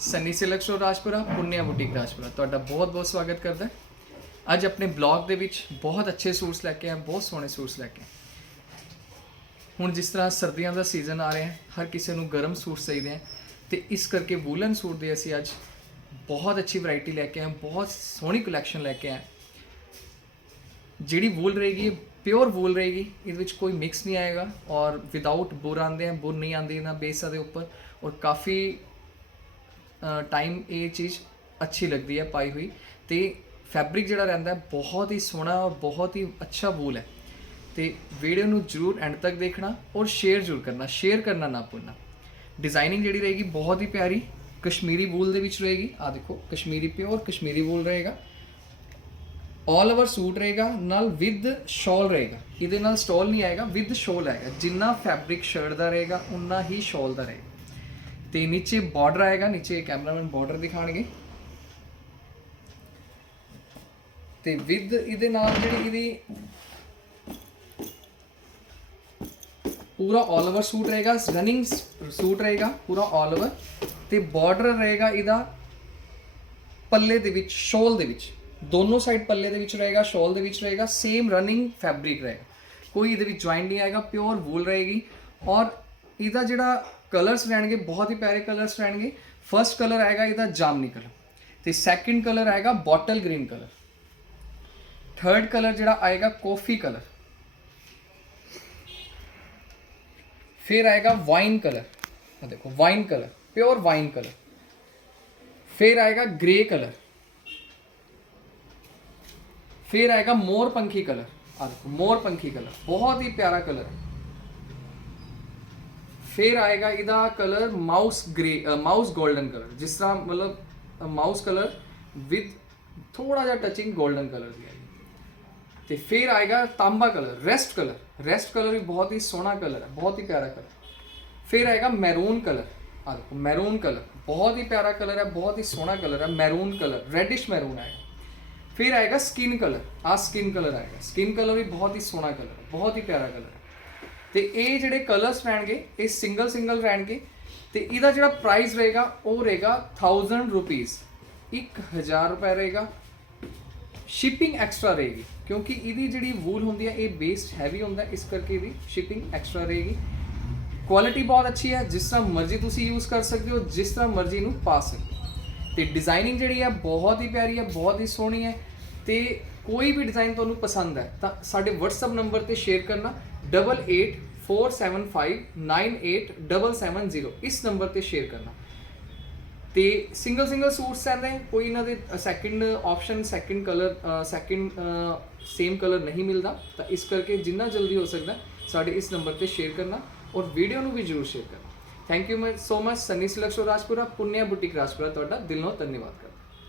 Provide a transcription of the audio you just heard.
Sunny silk store Rajpura, Punniya boutique Rajpura. ਤੁਹਾਡਾ ਬਹੁਤ-ਬਹੁਤ ਸਵਾਗਤ ਕਰਦਾ ਅੱਜ ਆਪਣੇ ਬਲੌਗ ਦੇ ਵਿੱਚ ਬਹੁਤ ਅੱਛੇ ਸੂਟਸ ਲੈ ਕੇ ਆਏ ਬਹੁਤ ਸੋਹਣੇ ਸੂਟਸ ਲੈ ਕੇ ਆਏ। ਹੁਣ ਜਿਸ ਤਰ੍ਹਾਂ ਸਰਦੀਆਂ ਦਾ ਸੀਜ਼ਨ ਆ ਰਿਹਾ ਹੈ, ਹਰ ਕਿਸੇ ਨੂੰ ਗਰਮ ਸੂਟ ਚਾਹੀਦੇ ਹੈ। ਤੇ ਇਸ ਕਰਕੇ ਵੂਲਨ ਸੂਟ ਦੇ ਅਸੀਂ ਅੱਜ ਬਹੁਤ ਅੱਛੀ ਵੈਰਾਈਟੀ ਲੈ ਕੇ ਆਏ ਬਹੁਤ ਸੋਹਣੀ ਕਲੈਕਸ਼ਨ ਲੈ ਕੇ ਆਏ ਜਿਹੜੀ ਵੂਲ ਰਹੇਗੀ ਪਿਓਰ ਵੂਲ ਰਹੇਗੀ, ਇਹਦੇ ਵਿੱਚ ਕੋਈ ਮਿਕਸ ਨਹੀਂ ਆਏਗਾ ਔਰ ਵਿਦਆਊਟ ਬੁਰ ਆਉਂਦੇ ਆ, ਬੁਰ ਨਹੀਂ ਆਉਂਦੀ ਨਾ ਬੇਸਾਂ ਦੇ ਉੱਪਰ ਔਰ ਕਾਫੀ ਟਾਈਮ ਇਹ ਚੀਜ਼ ਅੱਛੀ ਲੱਗਦੀ ਹੈ ਪਾਈ ਹੋਈ। ਤੇ ਫੈਬਰਿਕ ਜਿਹੜਾ ਰਹਿੰਦਾ ਹੈ, ਬਹੁਤ ਹੀ ਸੋਹਣਾ ਔਰ ਬਹੁਤ ਹੀ ਅੱਛਾ ਵੂਲ ਹੈ। ਤੇ ਵੀਡੀਓ ਨੂੰ ਜਰੂਰ ਐਂਡ ਤੱਕ ਦੇਖਣਾ ਔਰ ਸ਼ੇਅਰ ਜਰੂਰ ਕਰਨਾ ਸ਼ੇਅਰ ਕਰਨਾ ਨਾ ਭੁੱਲਣਾ। ਡਿਜ਼ਾਈਨਿੰਗ ਜਿਹੜੀ ਰਹੇਗੀ ਬਹੁਤ ਹੀ ਪਿਆਰੀ, ਕਸ਼ਮੀਰੀ ਵੂਲ ਦੇ ਵਿੱਚ ਰਹੇਗੀ। ਆ ਦੇਖੋ, ਕਸ਼ਮੀਰੀ ਪਿਓਰ ਕਸ਼ਮੀਰੀ ਵੂਲ ਰਹੇਗਾ। ਆਲ ਓਵਰ ਸੂਟ ਰਹੇਗਾ, ਨਾਲ ਵਿਦ ਸ਼ਾਲ ਰਹੇਗਾ। ਇਹਦੇ ਨਾਲ ਸਟਾਲ ਨਹੀਂ ਆਏਗਾ ਵਿਦ ਸ਼ਾਲ ਆਏਗਾ। ਜਿੰਨਾ ਫੈਬਰਿਕ ਸ਼ਰਟ ਦਾ ਰਹੇਗਾ ਉਨਾ ਹੀ ਸ਼ਾਲ ਦਾ ਰਹੇਗਾ। ਤੇ ਨੀਚੇ ਬਾਰਡਰ ਆਏਗਾ, ਨੀਚੇ ਕੈਮਰਾਮੈਨ ਬਾਰਡਰ ਦਿਖਾਣਗੇ ਤੇ ਵਿਦ ਇਹਦੇ ਨਾਲ ਜਿਹੜੀ ਇਹਦੀ ਪੂਰਾ ਆਲ ਓਵਰ ਸੂਟ ਰਹੇਗਾ ਰਨਿੰਗ ਸੂਟ ਰਹੇਗਾ, ਪੂਰਾ ਆਲ ਓਵਰ ਤੇ ਬਾਰਡਰ ਰਹੇਗਾ ਇਹਦਾ ਪੱਲੇ ਦੇ ਵਿੱਚ ਸ਼ੋਲ ਦੇ ਵਿੱਚ। ਦੋਨੋਂ ਸਾਈਡ ਪੱਲੇ ਦੇ ਵਿੱਚ ਰਹੇਗਾ ਸ਼ੋਲ ਦੇ ਵਿੱਚ ਰਹੇਗਾ ਸੇਮ ਰਨਿੰਗ ਫੈਬਰਿਕ ਰਹੇਗਾ। ਕੋਈ ਇਹਦੇ ਵਿੱਚ ਜੁਆਇੰਟ ਨਹੀਂ ਆਏਗਾ ਪਿਓਰ ਵੂਲ ਰਹੇਗੀ। ਔਰ ਇਹਦਾ ਜਿਹੜਾ ਕਲਰਸ ਰਹਿਣਗੇ ਬਹੁਤ ਹੀ ਪਿਆਰੇ ਕਲਰਸ ਰਹਿਣਗੇ ਫਰਸਟ ਕਲਰ ਆਏਗਾ ਇਹਦਾ ਜਾਮਨੀ ਕਲਰ ਤੇ ਸੈਕੰਡ ਕਲਰ ਆਏਗਾ bottle green colour third colour ਜਿਹੜਾ ਆਏਗਾ ਕਾਫੀ ਕਲਰ ਫਿਰ ਆਏਗਾ ਵਾਈਨ ਕਲਰ ਆ ਦੇਖੋ wine colour pure wine colour ਫਿਰ ਆਏਗਾ ਗ੍ਰੇ ਕਲਰ ਫਿਰ ਆਏਗਾ ਮੋਰ ਪੰਖੀ ਕਲਰ ਆ ਦੇਖੋ ਮੋਰ ਪੰਖੀ ਕਲਰ ਬਹੁਤ ਹੀ ਪਿਆਰਾ ਕਲਰ ਹੈ ਫਿਰ ਆਏਗਾ ਇਹਦਾ colour mouse grey mouse golden colour ਜਿਸ ਤਰ੍ਹਾਂ ਮਤਲਬ ਮਾਊਸ ਕਲਰ ਵਿਦ ਥੋੜਾ ਜਿਹਾ ਟਚਿੰਗ 골ਡਨ ਕਲਰ ਦੀ ਆਏਗੀ ਤੇ ਫਿਰ ਆਏਗਾ ਤਾਂਬਾ colour rust colour rust colour ਵੀ ਬਹੁਤ ਹੀ ਸੋਹਣਾ ਕਲਰ ਹੈ ਬਹੁਤ ਹੀ ਪਿਆਰਾ ਕਲਰ ਫਿਰ ਆਏਗਾ ਮੈਰੂਨ ਕਲਰ ਆ ਦੇਖੋ ਮੈਰੂਨ ਕਲਰ ਬਹੁਤ ਹੀ ਪਿਆਰਾ ਕਲਰ ਹੈ ਬਹੁਤ ਹੀ ਸੋਹਣਾ ਕਲਰ ਹੈ ਮੈਰੂਨ ਕਲਰ ਰੈਡਿਸ਼ ਮੈਰੂਨ ਆਏਗਾ ਫਿਰ ਆਏਗਾ ਸਕਿਨ ਕਲਰ ਆ ਸਕਿਨ ਕਲਰ ਆਏਗਾ ਸਕਿਨ ਕਲਰ ਵੀ ਬਹੁਤ ਹੀ ਸੋਹਣਾ ਕਲਰ ਹੈ ਤੇ ਇਹ ਜਿਹੜੇ ਕਲਰਸ ਰਹਿਣਗੇ, ਇਹ ਸਿੰਗਲ ਸਿੰਗਲ ਰਹਿਣਗੇ ਤੇ ਇਹਦਾ ਜਿਹੜਾ ਪ੍ਰਾਈਸ ਰਹੇਗਾ, ਉਹ ਰਹੇਗਾ 1000 ਰੁਪੀਸ 1000 ਰੁਪਏ ਰਹੇਗਾ। ਸ਼ਿਪਿੰਗ ਐਕਸਟਰਾ ਰਹੇਗੀ, ਕਿਉਂਕਿ ਇਹਦੀ ਜਿਹੜੀ ਵੂਲ ਹੁੰਦੀ ਹੈ, ਇਹ ਬੇਸ ਹੈਵੀ ਹੁੰਦਾ, ਇਸ ਕਰਕੇ ਇਹਦੀ ਸ਼ਿਪਿੰਗ ਐਕਸਟਰਾ ਰਹੇਗੀ। ਕੁਆਲਿਟੀ ਬਹੁਤ ਅੱਛੀ ਹੈ, ਜਿਸ ਤਰ੍ਹਾਂ ਮਰਜ਼ੀ ਤੁਸੀਂ ਯੂਜ਼ ਕਰ ਸਕਦੇ ਹੋ, ਜਿਸ ਤਰ੍ਹਾਂ ਮਰਜ਼ੀ ਨੂੰ ਪਾ ਸਕਦੇ ਹੋ। ਤੇ ਡਿਜ਼ਾਈਨਿੰਗ ਜਿਹੜੀ ਹੈ, ਬਹੁਤ ਹੀ ਪਿਆਰੀ ਹੈ, ਬਹੁਤ ਹੀ ਸੋਹਣੀ ਹੈ। ਤੇ ਕੋਈ ਵੀ ਡਿਜ਼ਾਈਨ ਤੁਹਾਨੂੰ ਪਸੰਦ ਹੈ, ਤਾਂ ਸਾਡੇ WhatsApp ਨੰਬਰ ਤੇ ਸ਼ੇਅਰ ਕਰਨਾ। 8847598770 ਇਸ ਨੰਬਰ ਤੇ ਸ਼ੇਅਰ ਕਰਨਾ। ਤੇ ਸਿੰਗਲ ਸਿੰਗਲ ਸੂਟਸ ਆਂਦੇ ਕੋਈ ਇਹਨਾਂ ਦੇ second option second colour second same colour ਨਹੀਂ ਮਿਲਦਾ। ਤਾਂ ਇਸ ਕਰਕੇ ਜਿੰਨਾ ਜਲਦੀ ਹੋ ਸਕਦਾ, ਸਾਡੇ ਇਸ ਨੰਬਰ ਤੇ ਸ਼ੇਅਰ ਕਰਨਾ ਔਰ ਵੀਡੀਓ ਨੂੰ ਵੀ ਜਰੂਰ ਸ਼ੇਅਰ ਕਰਨਾ। Thank you so much Sunny silk store Rajpura Punniya boutique Rajpura ਤੁਹਾਡਾ ਦਿਲੋਂ ਧੰਨਵਾਦ ਕਰਦਾ।